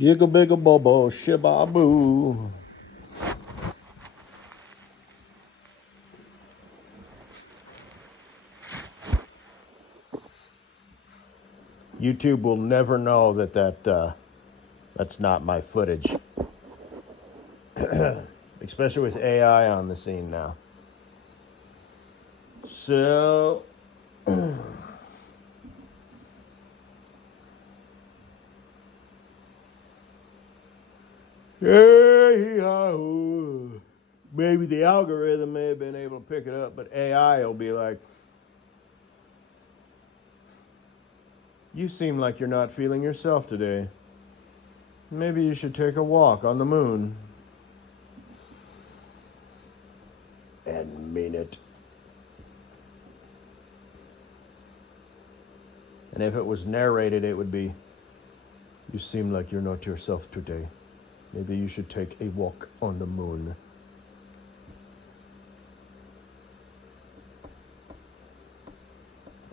Yiggle biggle bobo shibaboo. YouTube will never know that's not my footage. Especially with AI on the scene now. So maybe the algorithm may have been able to pick it up, but AI will be like, you seem like you're not feeling yourself today. Maybe you should take a walk on the moon. And mean it. And if it was narrated, it would be, you seem like you're not yourself today. Maybe you should take a walk on the moon.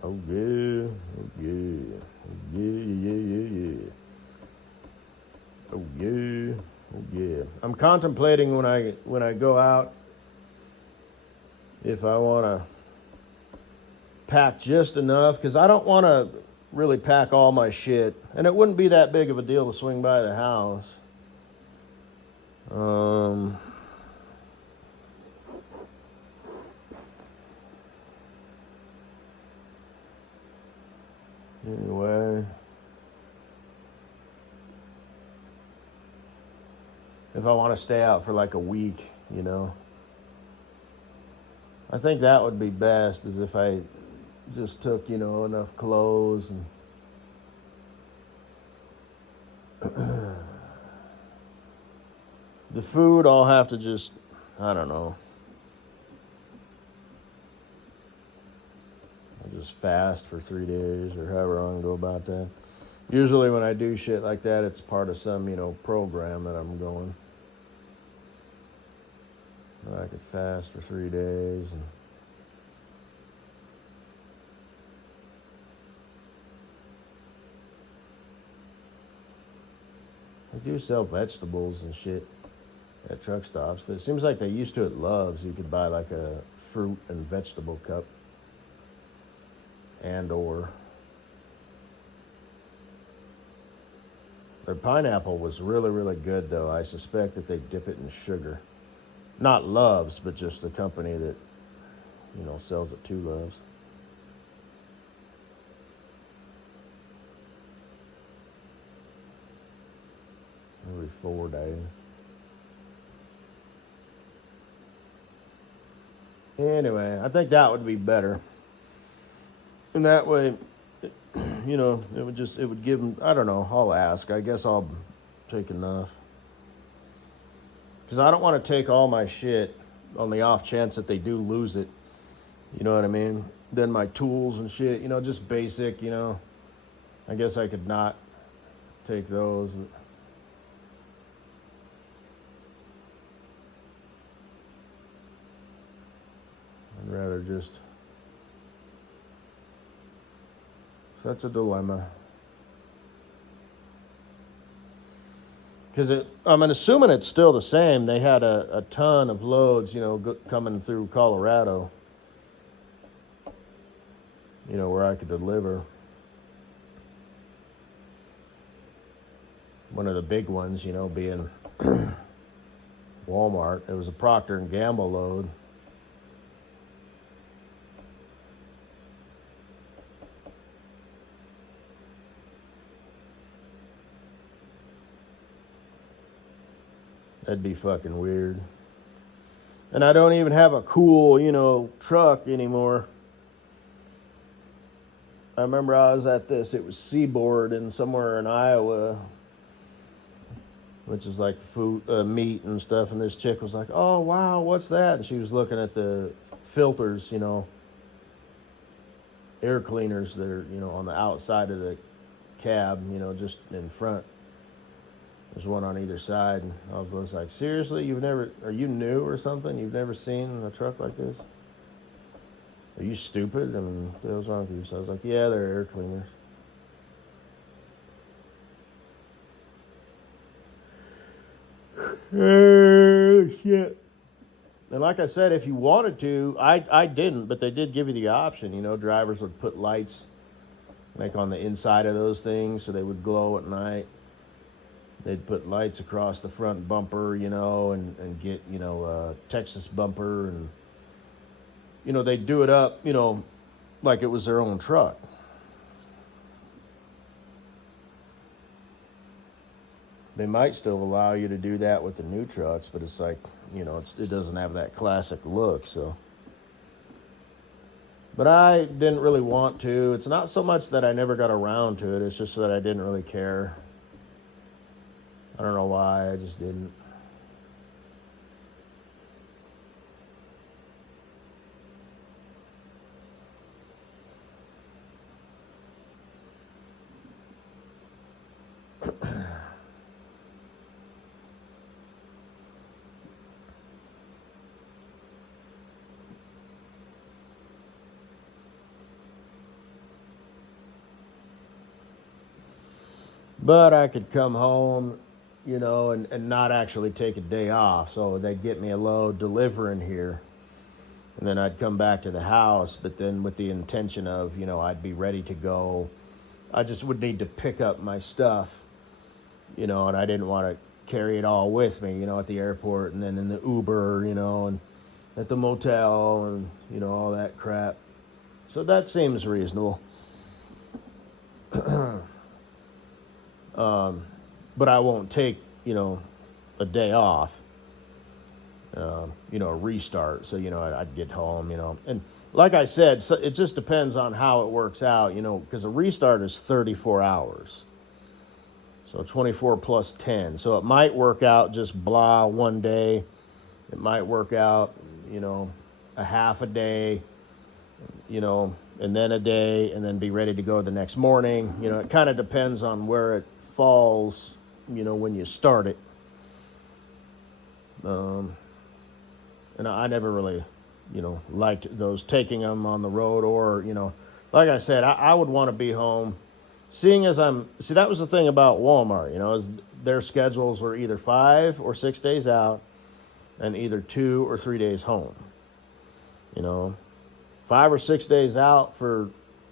Oh yeah, oh yeah, oh yeah. Oh yeah, oh yeah. I'm contemplating when I go out if I want to pack just enough, because I don't want to really pack all my shit, and it wouldn't be that big of a deal to swing by the house. Anyway, if I want to stay out for like a week, I think that would be best, is if I just took, enough clothes and the food, I'll have to just, I don't know, I'll just fast for 3 days or however I'm going to go about that. Usually when I do shit like that, it's part of some, program that I'm going. I could fast for 3 days and they do sell vegetables and shit at truck stops. It seems like they used to at Love's. You could buy like a fruit and vegetable cup or their pineapple was really, really good, though. I suspect that they dip it in sugar. Not Love's, but just the company that, sells it to Love's. Every 4 days. Anyway, I think that would be better. And that way, it would give them, I don't know, I'll ask. I guess I'll take enough. Because I don't want to take all my shit on the off chance that they do lose it. You know what I mean? Then my tools and shit, just basic, I guess I could not take those. I'd rather just... Such a dilemma. Because I'm assuming it's still the same. They had a ton of loads, coming through Colorado, where I could deliver. One of the big ones, being Walmart. It was a Procter & Gamble load. That'd be fucking weird. And I don't even have a cool, truck anymore. I remember I was at this, it was Seaboard in somewhere in Iowa, which is like food, meat and stuff. And this chick was like, oh, wow, what's that? And she was looking at the filters, air cleaners that are, on the outside of the cab, just in front. There's one on either side. And I was like, seriously, are you new or something? You've never seen a truck like this? Are you stupid? I mean, what the hell's wrong with you? So I was like, yeah, they're air cleaners. Shit. And like I said, if you wanted to, I didn't, but they did give you the option. You know, drivers would put lights like on the inside of those things so they would glow at night. They'd put lights across the front bumper, you know, and get, you know, Texas bumper, and, you know, they'd do it up, you know, like it was their own truck. They might still allow you to do that with the new trucks, but it's like, you know, it doesn't have that classic look, so. But I didn't really want to. It's not so much that I never got around to it, it's just that I didn't really care. I don't know why, I just didn't. But I could come home, you know, and not actually take a day off. So they'd get me a load delivering here, and then I'd come back to the house, but then with the intention of, you know, I'd be ready to go. I just would need to pick up my stuff, you know, and I didn't want to carry it all with me, you know, at the airport and then in the Uber, you know, and at the motel and, you know, all that crap. So that seems reasonable. But I won't take, you know, a day off, you know, a restart. So, you know, I'd get home, you know. And like I said, so it just depends on how it works out, you know, because a restart is 34 hours. So 24 plus 10. So it might work out just blah one day. It might work out, you know, a half a day, you know, and then a day, and then be ready to go the next morning. You know, it kind of depends on where it falls, you know, when you start it. And I never really, you know, liked those taking them on the road, or, you know, like I said, I would want to be home. Seeing as see, that was the thing about Walmart, you know, is their schedules were either 5 or 6 days out and either 2 or 3 days home. You know, 5 or 6 days out for,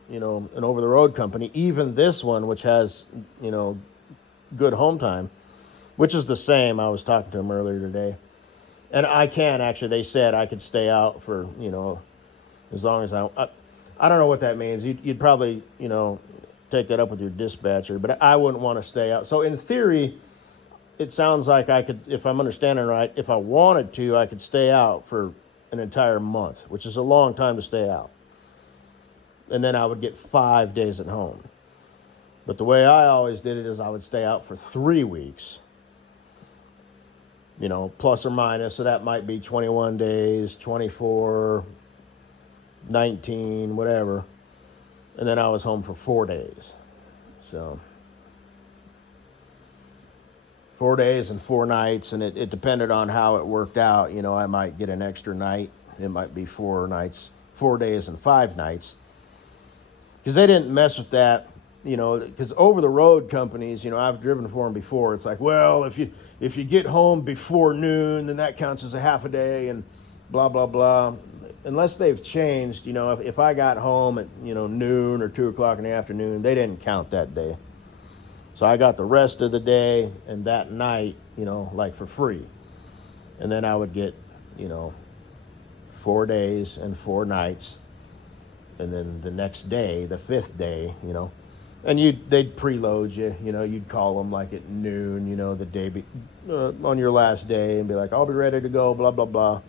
you know, an over-the-road company. Even this one, which has, you know, good home time, which is the same. I was talking to them earlier today, and I can actually. They said I could stay out for, you know, as long as I don't know what that means. You'd probably, you know, take that up with your dispatcher, but I wouldn't want to stay out. So in theory, it sounds like I could, if I'm understanding right, if I wanted to, I could stay out for an entire month, which is a long time to stay out. And then I would get 5 days at home. But the way I always did it is I would stay out for 3 weeks, you know, plus or minus. So that might be 21 days, 24, 19, whatever. And then I was home for 4 days. So 4 days and 4 nights, and it depended on how it worked out. You know, I might get an extra night. It might be 4 nights, 4 days and 5 nights. Because they didn't mess with that, you know, because over the road companies, you know, I've driven for them before. It's like, well, if you get home before noon, then that counts as a half a day, and blah, blah, blah. Unless they've changed, you know, if I got home at, you know, noon or 2 o'clock in the afternoon, they didn't count that day. So I got the rest of the day and that night, you know, like for free. And then I would get, you know, 4 days and 4 nights. And then the next day, the 5th day, you know, and they'd preload you, you know, you'd call them like at noon, you know, the day on your last day, and be like, I'll be ready to go, blah, blah, blah.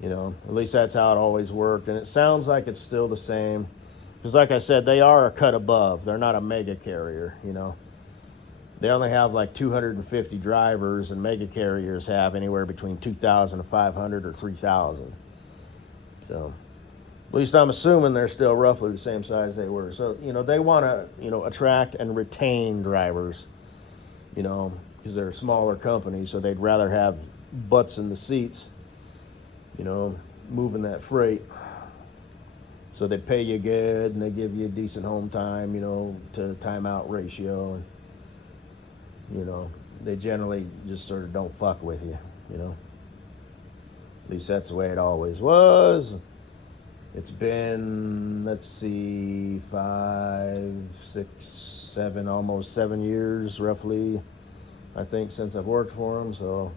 You know, at least that's how it always worked. And it sounds like it's still the same. Because like I said, they are a cut above. They're not a mega carrier, you know. They only have like 250 drivers, and mega carriers have anywhere between 2,500 or 3,000. So at least I'm assuming they're still roughly the same size they were. So, you know, they want to, you know, attract and retain drivers, you know, because they're a smaller company. So they'd rather have butts in the seats, you know, moving that freight. So they pay you good, and they give you a decent home time, you know, to timeout ratio. And, you know, they generally just sort of don't fuck with you, you know. At least that's the way it always was. It's been, let's see, 5, 6, 7, almost 7 years roughly, I think, since I've worked for them. So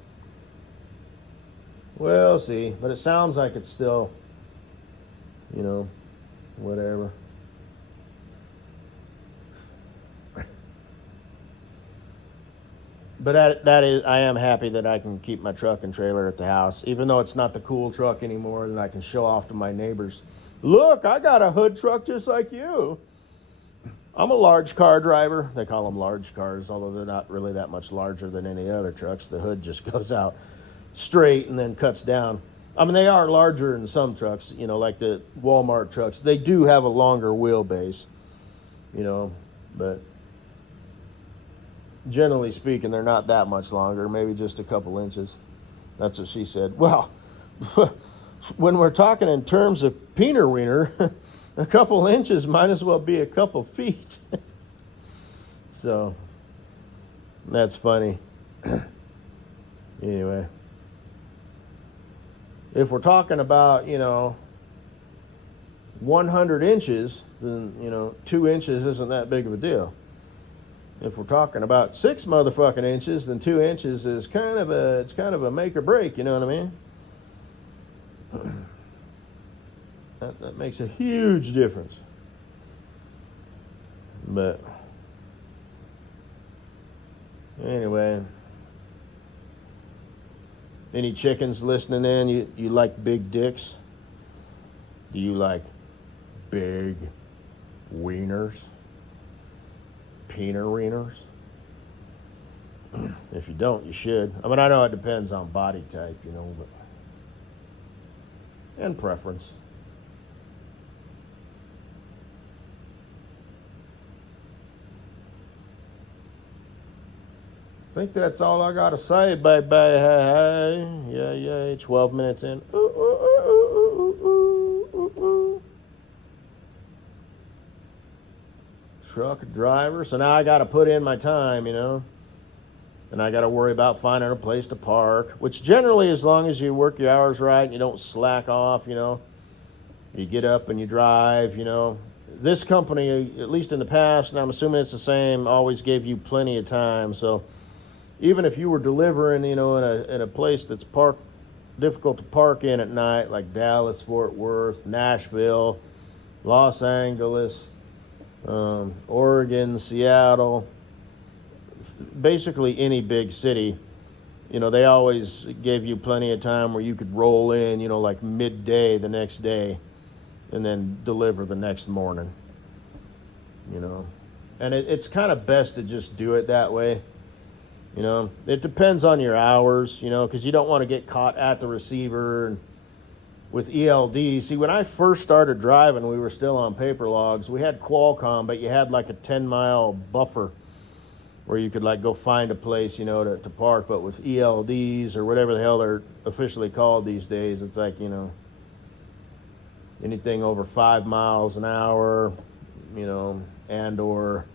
we'll see. But it sounds like it's still, you know, whatever. But that is, I am happy that I can keep my truck and trailer at the house, even though it's not the cool truck anymore, and I can show off to my neighbors. Look, I got a hood truck just like you. I'm a large car driver. They call them large cars, although they're not really that much larger than any other trucks. The hood just goes out straight and then cuts down. I mean, they are larger in some trucks, you know, like the Walmart trucks. They do have a longer wheelbase, you know, but generally speaking, they're not that much longer, maybe just a couple inches. That's what she said. Well, when we're talking in terms of peener wiener, a couple inches might as well be a couple feet. So, that's funny. Anyway, if we're talking about, you know, 100 inches, then, you know, 2 inches isn't that big of a deal. If we're talking about 6 motherfucking inches, then 2 inches is kind of a make or break, you know what I mean? That makes a huge difference. But anyway, any chickens listening in? You like big dicks? Do you like big wieners? Peener wieners? If you don't, you should. I mean, I know it depends on body type, you know, but and preference. I think that's all I gotta say, baby. Hey. Yeah. 12 minutes in. Ooh. Truck driver. So now I gotta put in my time, you know. And I gotta worry about finding a place to park, which generally, as long as you work your hours right and you don't slack off, you know, you get up and you drive, you know. This company, at least in the past, and I'm assuming it's the same, always gave you plenty of time. So even if you were delivering, you know, in a place that's difficult to park in at night, like Dallas, Fort Worth, Nashville, Los Angeles, Oregon, Seattle, basically any big city, you know, they always gave you plenty of time where you could roll in, you know, like midday the next day and then deliver the next morning, you know. And it's kind of best to just do it that way. You know, it depends on your hours, you know, because you don't want to get caught at the receiver. And with ELD, see, when I first started driving, we were still on paper logs. We had Qualcomm, but you had like a 10-mile buffer where you could like go find a place, you know, to park. But with ELDs or whatever the hell they're officially called these days, it's like, you know, anything over 5 miles an hour, you know, and or,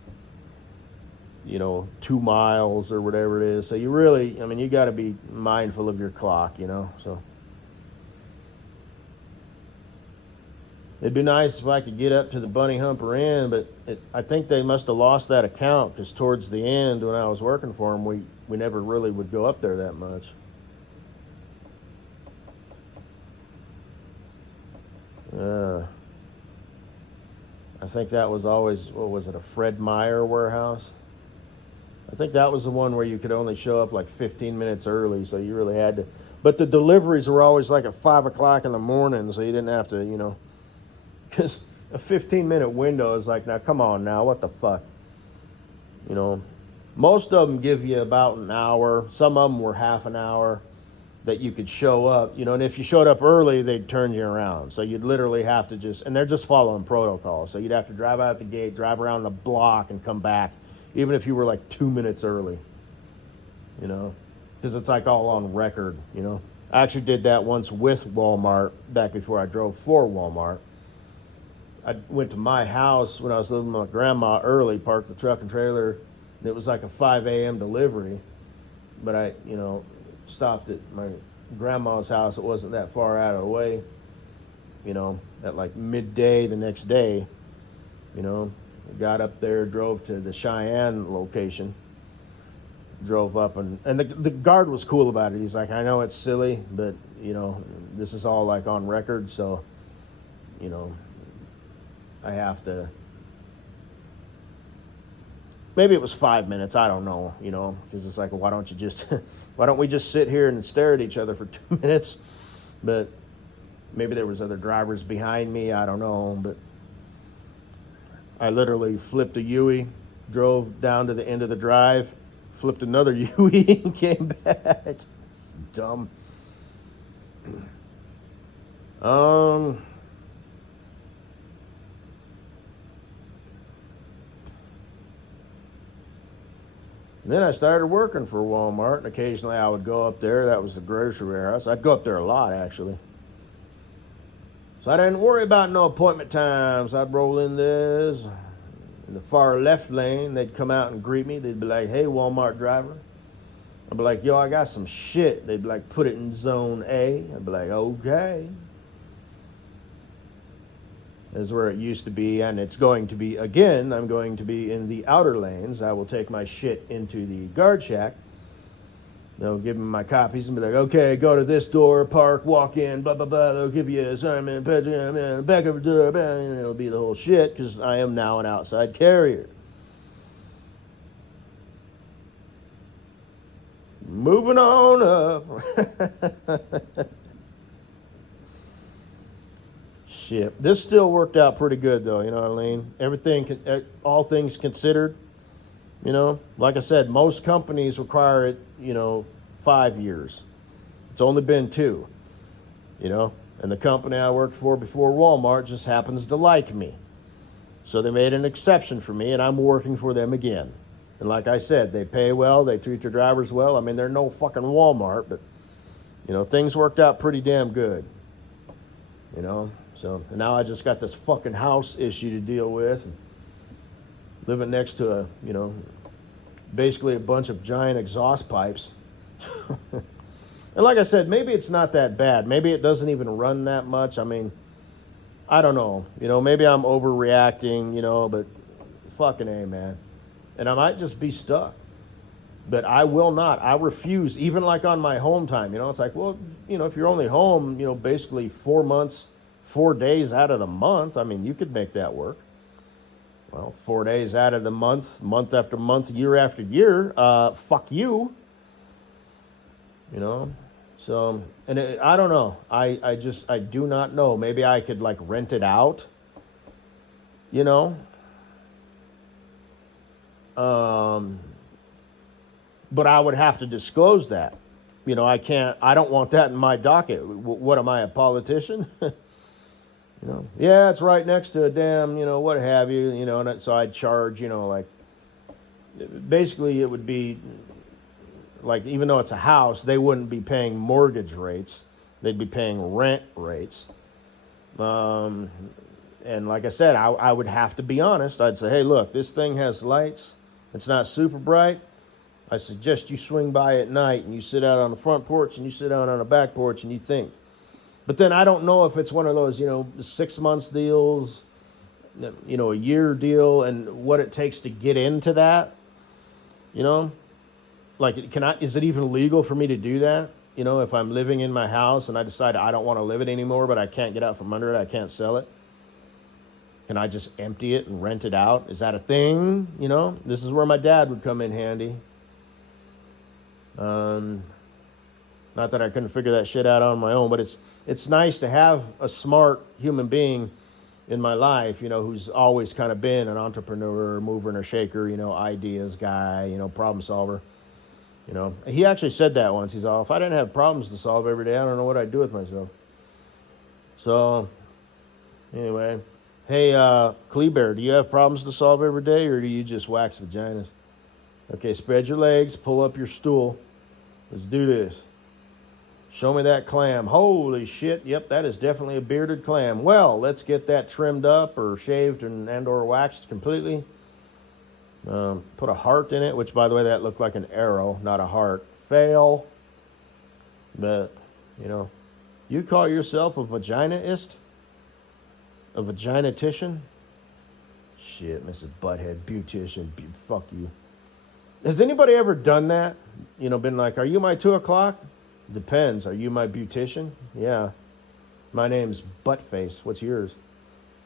you know, 2 miles or whatever it is. So you really, I mean, you got to be mindful of your clock, you know. So it'd be nice if I could get up to the Bunny Humper Inn, but I think they must have lost that account because towards the end when I was working for them, we never really would go up there that much. I think that was always, what was it, a Fred Meyer warehouse? I think that was the one where you could only show up like 15 minutes early, so you really had to. But the deliveries were always like at 5 o'clock in the morning, so you didn't have to, you know, because a 15-minute window is like, now come on now, what the fuck? You know, most of them give you about an hour. Some of them were half an hour that you could show up, you know, and if you showed up early, they'd turn you around. So you'd literally have to just, and they're just following protocol. So you'd have to drive out the gate, drive around the block and come back, even if you were like 2 minutes early, you know, because it's like all on record, you know. I actually did that once with Walmart back before I drove for Walmart. I went to my house when I was living with my grandma early, parked the truck and trailer, and it was like a 5 a.m. delivery. but I, stopped at my grandma's house. It wasn't that far out of the way, at like midday the next day. Got up there, drove to the Cheyenne location, drove up, and the guard was cool about it. He's like, I know it's silly, but this is all like on record, so I have to. Maybe it was 5 minutes, I don't know, because it's like, why don't we just sit here and stare at each other for 2 minutes? But maybe there was other drivers behind me, I don't know, but I literally flipped a U-ey, drove down to the end of the drive, flipped another U-ey, and came back. Dumb. Then I started working for Walmart, and occasionally I would go up there. That was the grocery warehouse. I'd go up there a lot, actually. So I didn't worry about no appointment times. I'd roll in this. In the far left lane, they'd come out and greet me. They'd be like, hey, Walmart driver. I'd be like, yo, I got some shit. They'd be like, put it in zone A. I'd be like, okay. Is where it used to be, and it's going to be again. I'm going to be in the outer lanes. I will take my shit into the guard shack. They'll give me my copies and be like, okay, go to this door, park, walk in, blah, blah, blah. They'll give you an assignment, back of the door, blah, and it'll be the whole shit because I am now an outside carrier. Moving on up. Shit. This still worked out pretty good, though, you know what I mean? Everything, all things considered, like I said, most companies require it, 5 years. It's only been 2, and the company I worked for before Walmart just happens to like me. So they made an exception for me, and I'm working for them again. And like I said, they pay well, they treat their drivers well. I mean, they're no fucking Walmart, but, things worked out pretty damn good, So, and now I just got this fucking house issue to deal with. And living next to a, basically a bunch of giant exhaust pipes. And like I said, maybe it's not that bad. Maybe it doesn't even run that much. I mean, I don't know. Maybe I'm overreacting, but fucking A, man. And I might just be stuck. But I will not. I refuse, even like on my home time. It's like, well, if you're only home, basically 4 months, 4 days out of the month, I mean, you could make that work. Well, 4 days out of the month, month after month, year after year, fuck you. So, and I don't know. I do not know. Maybe I could like rent it out, but I would have to disclose that. I don't want that in my docket. What am I, a politician? Yeah, it's right next to a damn, what have you, and so I'd charge, like, basically it would be, like, even though it's a house, they wouldn't be paying mortgage rates. They'd be paying rent rates. And like I said, I would have to be honest. I'd say, hey, look, this thing has lights. It's not super bright. I suggest you swing by at night and you sit out on the front porch and you sit out on the back porch and you think. But then I don't know if it's one of those, 6 months deals, a year deal, and what it takes to get into that. Like, is it even legal for me to do that? If I'm living in my house and I decide I don't want to live it anymore, but I can't get out from under it, I can't sell it. Can I just empty it and rent it out? Is that a thing? This is where my dad would come in handy. Not that I couldn't figure that shit out on my own, but it's nice to have a smart human being in my life, who's always kind of been an entrepreneur, mover and a shaker, ideas guy, problem solver. He actually said that once. He's all, if I didn't have problems to solve every day, I don't know what I'd do with myself. So, anyway. Hey, Kleber, do you have problems to solve every day, or do you just wax vaginas? Okay, spread your legs, pull up your stool. Let's do this. Show me that clam. Holy shit, yep, that is definitely a bearded clam. Well, let's get that trimmed up or shaved and or waxed completely. Put a heart in it, which, by the way, that looked like an arrow, not a heart. fail. But, you know, you call yourself a vaginaist? A vaginatician? Shit, Mrs. Butthead, beautician, fuck you. Has anybody ever done that? You know, been like, are you my 2 o'clock? Depends. Are you my beautician? Yeah. My name's Buttface. What's yours?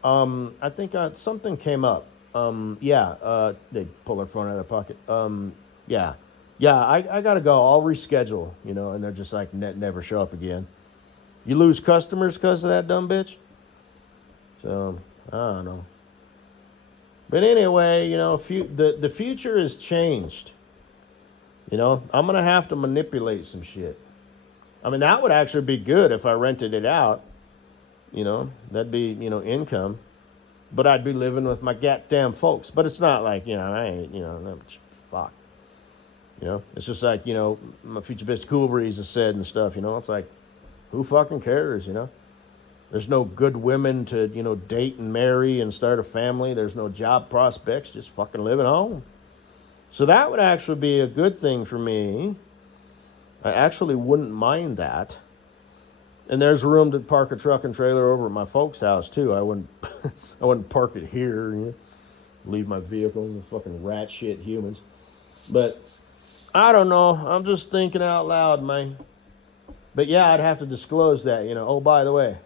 I think something came up. They pull their phone out of their pocket. Yeah. Yeah, I gotta go. I'll reschedule, you know, and they're just like, never show up again. You lose customers because of that dumb bitch? So, I don't know. But anyway, you know, the future has changed. You know, I'm going to have to manipulate some shit. I mean, that would actually be good if I rented it out. You know, that'd be, you know, income. But I'd be living with my goddamn folks. But it's not like, you know, I ain't, you know, fuck. You know, it's just like, you know, my future bitch Cool Breeze has said and stuff, you know, it's like, who fucking cares, you know? There's no good women to, you know, date and marry and start a family. There's no job prospects, just fucking live at home. So that would actually be a good thing for me. I actually wouldn't mind that. And there's room to park a truck and trailer over at my folks' house too. I wouldn't park it here, you know, leave my vehicle in the fucking rat shit humans. But I don't know. I'm just thinking out loud, man. But yeah, I'd have to disclose that, you know. Oh, by the way,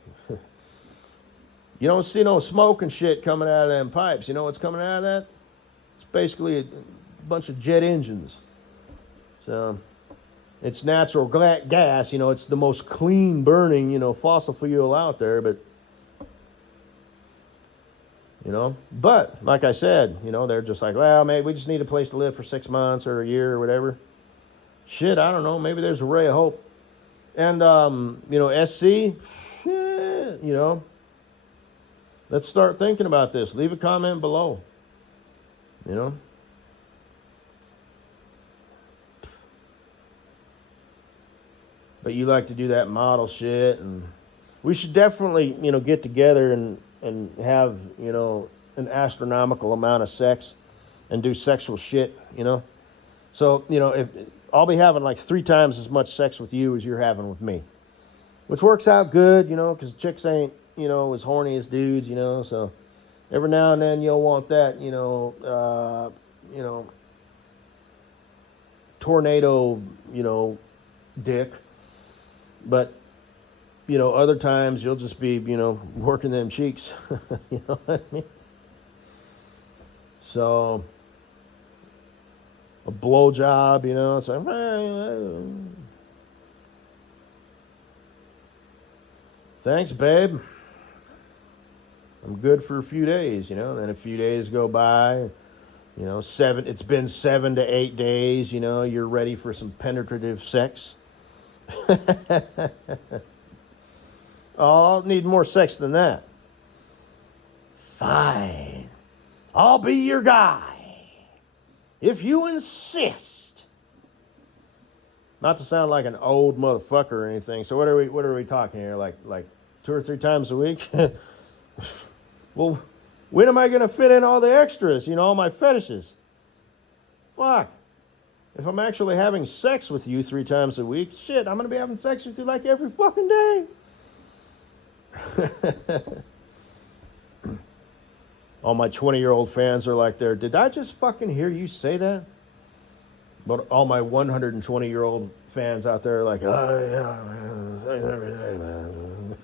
you don't see no smoke and shit coming out of them pipes. You know what's coming out of that? It's basically a bunch of jet engines. So it's natural gas, you know. It's the most clean burning, you know, fossil fuel out there. But, you know, but like I said, you know, they're just like, well, maybe we just need a place to live for 6 months or a year or whatever. Shit, I don't know. Maybe there's a ray of hope. And, you know, SC, shit, you know, let's start thinking about this. Leave a comment below, you know. But you like to do that model shit, and we should definitely, you know, get together and have, you know, an astronomical amount of sex and do sexual shit, you know. So, you know, if I'll be having like 3 times as much sex with you as you're having with me, which works out good, you know, because chicks ain't, you know, as horny as dudes, you know. So every now and then you'll want that, you know, tornado, you know, dick. But, you know, other times you'll just be, you know, working them cheeks. You know what I mean? So a blowjob, you know, it's like, thanks, babe. I'm good for a few days, you know. And then a few days go by, you know, it's been 7 to 8 days, you know, you're ready for some penetrative sex. I'll need more sex than that. Fine. I'll be your guy. If you insist. Not to sound like an old motherfucker or anything. So what are we talking here? Like 2 or 3 times a week? Well, when am I going to fit in all the extras, you know, all my fetishes? Fuck. If I'm actually having sex with you 3 times a week, shit, I'm going to be having sex with you like every fucking day. All my 20-year-old fans are like there, did I just fucking hear you say that? But all my 120-year-old fans out there are like, oh,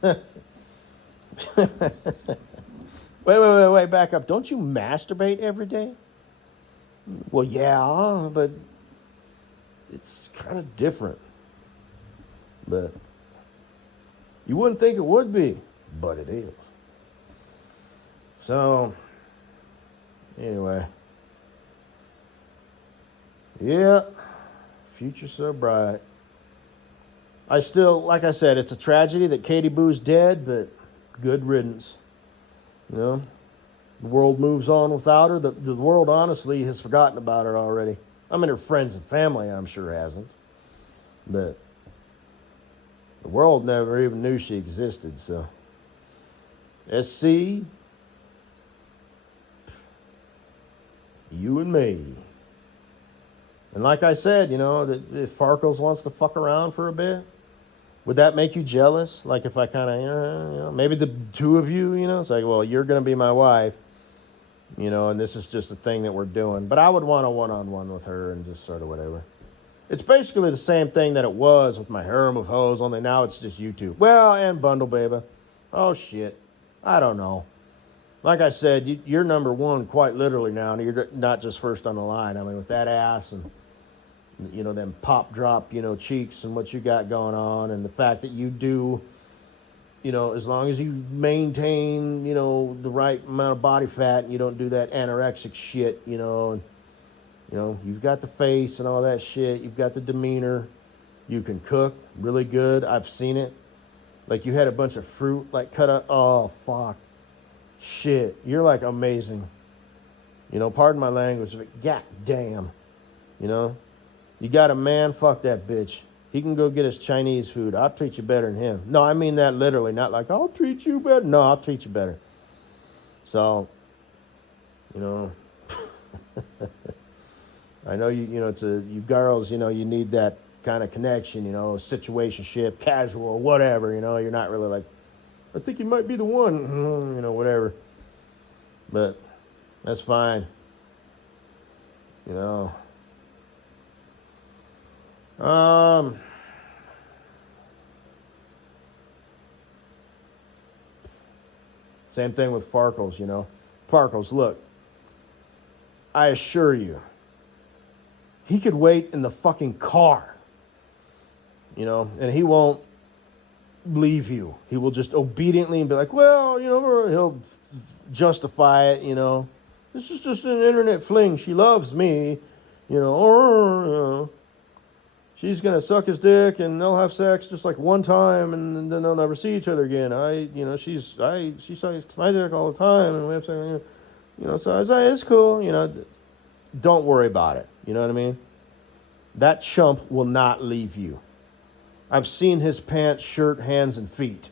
yeah. Wait, back up. Don't you masturbate every day? Well, yeah, but it's kind of different. But you wouldn't think it would be, but it is. So, anyway. Yeah, future so bright. I still, like I said, it's a tragedy that Katie Boo's dead, but good riddance. You know, the world moves on without her. The world, honestly, has forgotten about her already. I mean, her friends and family, I'm sure, hasn't. But the world never even knew she existed, so. SC, you and me. And like I said, if Farkles wants to fuck around for a bit, would that make you jealous? Like if I kind of, maybe the two of you, it's like, well, you're going to be my wife, and this is just a thing that we're doing. But I would want a one-on-one with her and just sort of whatever. It's basically the same thing that it was with my harem of hoes, only now it's just YouTube. Well, and Bundle Baby. Oh, shit. I don't know. Like I said, you're number one quite literally now, and you're not just first on the line. I mean, with that ass and, them pop drop, cheeks and what you got going on, and the fact that you do, as long as you maintain, the right amount of body fat and you don't do that anorexic shit, and, you've got the face and all that shit. You've got the demeanor. You can cook really good. I've seen it. Like you had a bunch of fruit like cut up. Oh, fuck. Shit. You're like amazing. Pardon my language, but god damn. You got a man, fuck that bitch. He can go get his Chinese food. I'll treat you better than him. No, I mean that literally. Not like, I'll treat you better. No, I'll treat you better. So, I know you girls, you need that kind of connection, situationship, casual, whatever, you're not really like, I think you might be the one, whatever. But that's fine. Same thing with Farkles, Farkles, look, I assure you, he could wait in the fucking car, and he won't leave you. He will just obediently be like, well, he'll justify it, this is just an internet fling. She loves me, or, she's going to suck his dick and they'll have sex just like one time and then they'll never see each other again. She sucks my dick all the time and we have sex, so I was like, it's cool, don't worry about it. You know what I mean? That chump will not leave you. I've seen his pants, shirt, hands, and feet.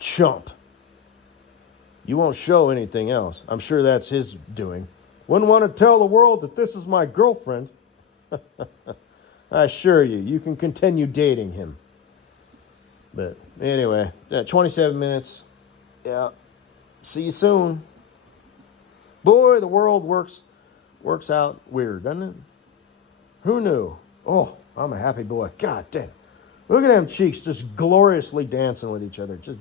Chump. You won't show anything else. I'm sure that's his doing. Wouldn't want to tell the world that this is my girlfriend. I assure you, you can continue dating him. But anyway, 27 minutes. Yeah. See you soon. Boy, the world works out weird, doesn't it? Who knew? Oh, I'm a happy boy. God damn. Look at them cheeks just gloriously dancing with each other. Just,